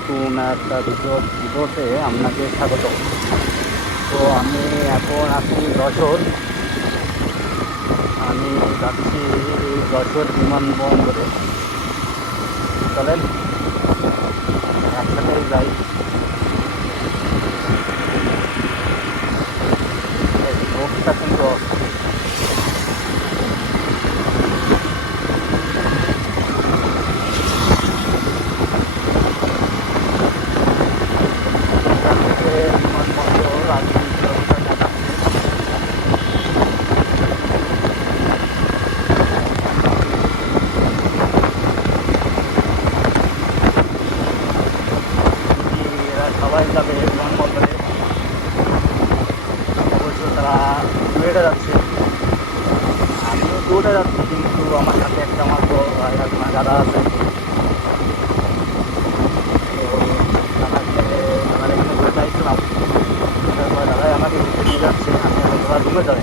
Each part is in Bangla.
নতুন একটা ভিডিও ভিডিওতে আপনাকে স্বাগত। তো আমি এখন আছি যশোর। আমি যাচ্ছি যশোর বিমানবন্দরে। চলেন একসাথেই যাই এই রোডটা কিন্তু অস্থির। এখান থেকে বিমানবন্দর আর তিন কিলোমিটার কাছাকাছি। সবাই যাবে বিমানবন্দরে অবশ্য তারা ডুয়েটে যাচ্ছে। আমিও ডুয়েটে যাচ্ছি, কিন্তু আমার সাথে একটা আমার দাদা আছে। যাচ্ছে, আমি দাদা ঘুরে যাই।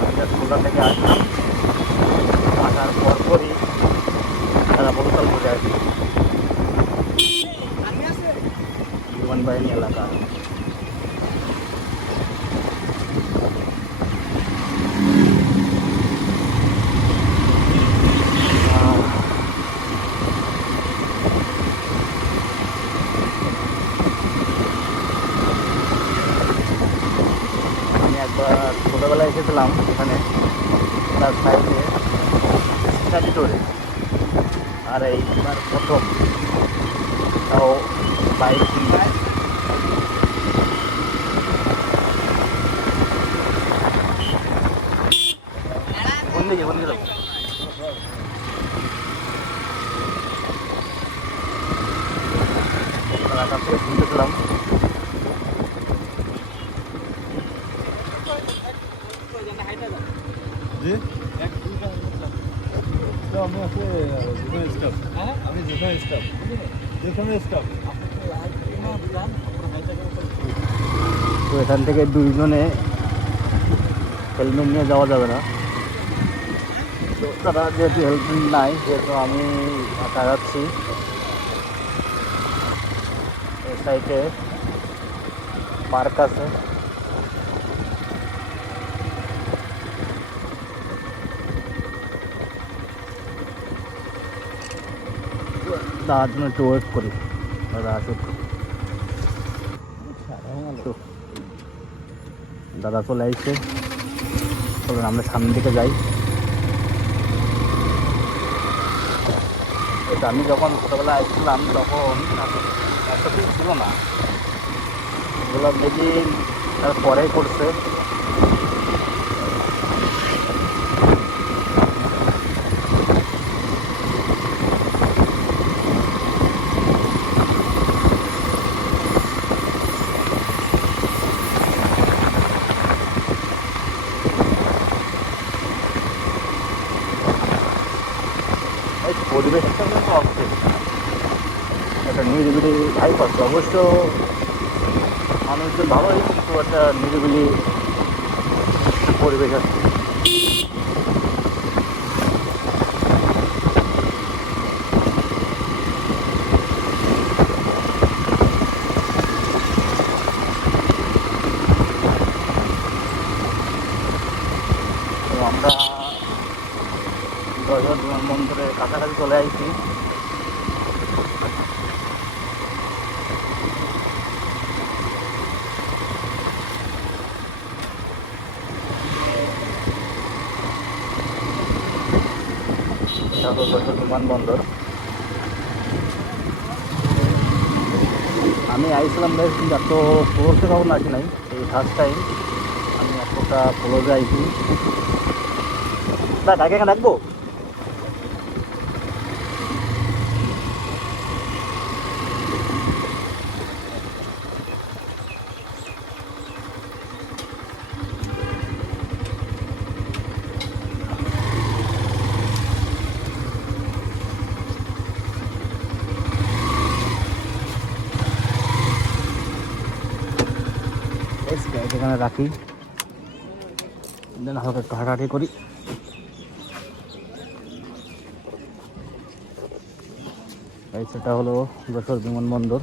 আমি থেকে আসলাম। আসার পরপরই তারা বলতাল ঘুরে আসি। বাহিনী এলাকা। ছোটোবেলায় এসেছিলাম এখানে তার সাইডে স্টাডি টোরে আর এইবার প্রথম। তাও বাইক কিনবে দিকে কোন যাব? শুনতেছিলাম জি? তো আমি আছে স্টাফ আমি স্টাফ যেখানে স্টাফ তো এখান থেকে দুইজনে হেলমেট নিয়ে যাওয়া যাবে না। তারা যেহেতু হেলমেট নাই, সেহেতু আমি একা যাচ্ছি এই সাইডে পার্ক আছে। দাদার জন্য একটু ওয়েট করি দাদা আসুক। দাদা চলে আসছে চলুন, আমরা সামনের দিকে যাই। এটা আমি যখন ছোটোবেলা আসছিলাম, তখন এত কিছু ছিল না। এগুলো দেখি তার পরে করছে এই পরিবেশটা কিন্তু অস্থির একটা নিরিবিলি ভাই পাচ্ছে অবশ্য মানুষজন ভালোই কিন্তু একটা নিরিবিলি পরিবেশ আছে। তো আমরা বিমানবন্দরের কাছাকাছি চলে আসছি। বিমানবন্দর। আমি আইছিলাম বেশ কিন্তু এত ক্লোজে কখনো আসি নাই, এই ফার্স্ট টাইম আমি এতটা ক্লোজে আইছি। না এখানে রাখব এখানে রাখি। দেন হালকা একটু হাঁটাহাঁটি করি। সেটা হলো যশোর বিমানবন্দর।